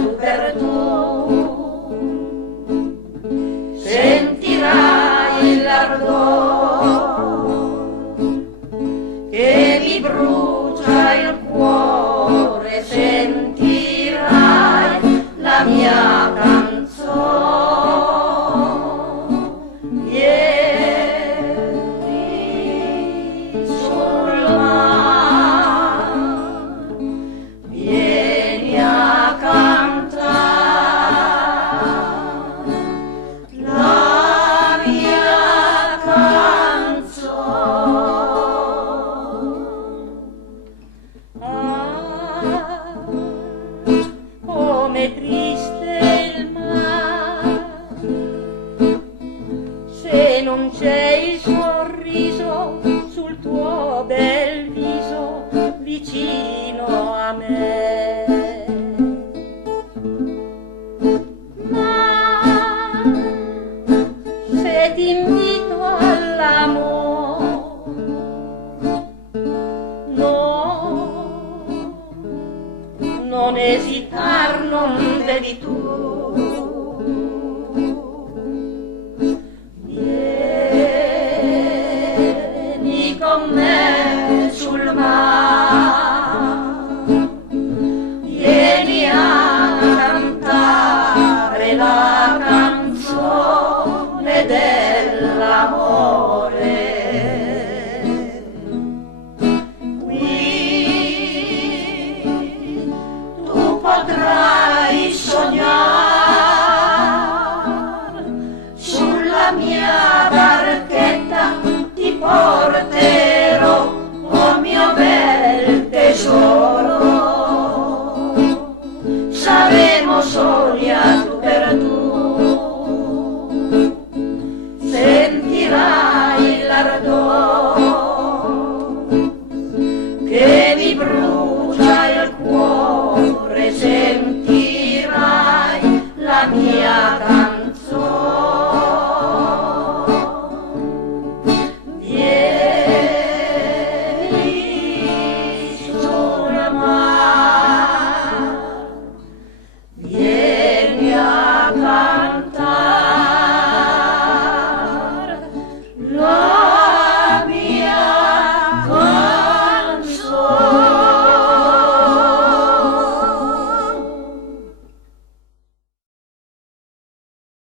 tu per tu. Sentirai l'ardore che mi brucia il cuore, sentirai la mia canzone. Vieni sul mare, vieni a cantare la mia canzone. Ah, come triste il mare, se non c'è il sorriso sul tuo bel viso vicino a me. Ma se ti invito all'amore, no, non esitar, non devi tu. Vieni con me sul mare, vieni a cantare la canzone dell'amore. Qui tu potrai sognare, sulla mia barchetta ti porterò, oh mio bel tesoro. Saremo soli a tu per tu.